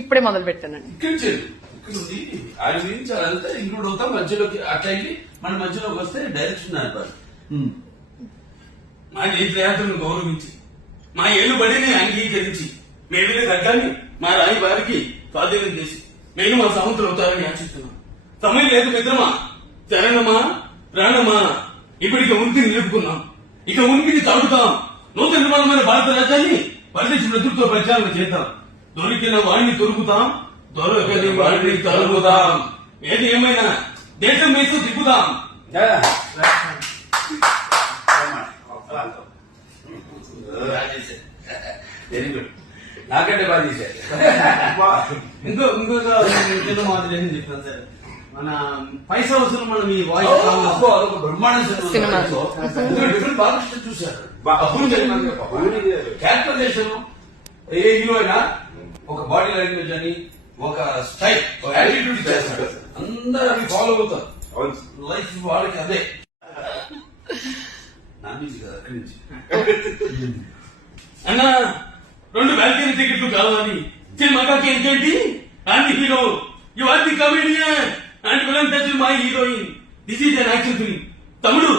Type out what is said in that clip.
ఇప్పుడే మొదలు పెట్టానండి. ఇక్కడ ఉంది ఆయన గురించి అదంతా ఇంక్లూడ్ అవుతాం మధ్యలోకి అట్లా వెళ్ళి మన మధ్యలోకి వస్తే డైరెక్షన్ అయిపోయి మా నేత్రయాత్రను గౌరవించి మా ఏలుబడిని అంగీకరించి మేలుని తగ్గాన్ని మా రాయి వారికి స్వాధీనం చేసి నేను మా సముద్రం అవుతారని ఆశిస్తున్నాను. సమయం లేదు మిత్రమా, చరణమా ప్రాణమా, ఇప్పటికి ఉనికిని నిలుపుకున్నాం, ఇక ఉనికిని చాటుతాం. నూతన నిర్మాణమైన భారత రాజ్యాన్ని పరిదేశ నేతృత్వ ప్రచారం చేద్దాం. దొరికిన వాడిని దొరుకుతాం, దొరకని వాడిని తరుగుదాం. ఏది ఏమైనా దేశం వేసు తిప్పుదాం. వెరీ గుడ్, నాకంటే బాగా చేశారు. ఇంకొక చిన్న మాదిరి ఏం చెప్తాను సార్, మన పైసా వసూలు మనం ఈ వాయిస్ అదొక బ్రహ్మాండ సినిమా డిఫరెంట్ బాగా చూశారు. క్యారెక్టరైజేషన్ ఏ హీరో అయినా ఒక బాడీ లాంగ్వేజ్ అని ఒక స్టైల్ యాటిట్యూడ్ చేస్తారు, అందరూ అవి ఫాలో అవుతారు. లైఫ్ వాళ్ళకి అదే నా నుంచి కదా అక్కడి నుంచి. అన్నా 2 బాల్కనీ టికెట్లు కావాలి సినిమాకి. ఏంటంటి and hero you are the comedian and villain touch my heroine. This is an action film. తమ్ముడు